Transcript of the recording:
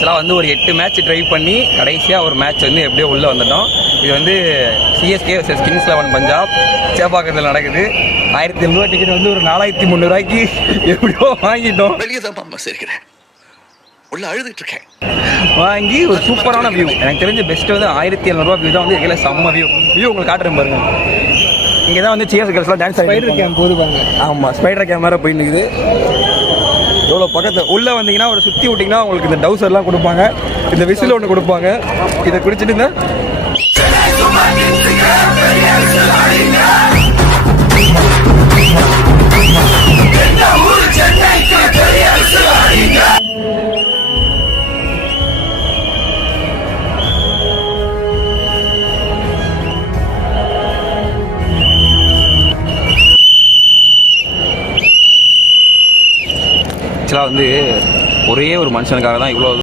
ஆக்சுவலாக வந்து ஒரு 8 மேட்ச் ட்ரைவ் பண்ணி கடைசியாக ஒரு மேட்ச் வந்து எப்படியோ உள்ளே வந்துட்டோம். இது வந்து சிஎஸ்கே vs கிங்ஸ் 11 பஞ்சாப் சேப்பாக்கத்தில் நடக்குது. 1700 டிக்கெட் வந்து ஒரு 4300 எப்படியோ வாங்கிட்டோம். வெளியே தான் சேர்க்கிறேன், உள்ள அழுதுட்டு இருக்கேன். வாங்கி ஒரு சூப்பரான வியூ, எனக்கு தெரிஞ்ச பெஸ்ட்டு வந்து 1700 வியூ தான் வந்து இருக்கல. செம்ம வியூ உங்களுக்கு காட்டுறேன் பாருங்க. இங்கே தான் வந்து சிஎஸ் கேர்ள்ஸ்லாம் டான்ஸ் ஸ்பைடர் கேம் போது பாருங்க. ஆமாம், ஸ்பைடர் கேமரா போயிட்டு இருக்குது. எவ்வளோ பக்கத்தில் உள்ளே வந்தீங்கன்னா ஒரு சுற்றி விட்டிங்கன்னா உங்களுக்கு இந்த டவுசர்லாம் கொடுப்பாங்க, இந்த விசில் ஒன்று கொடுப்பாங்க. இதை குடிச்சிட்டு இந்த ஆக்சுவலாக வந்து ஒரே ஒரு மனுஷனுக்காக தான் இவ்வளோ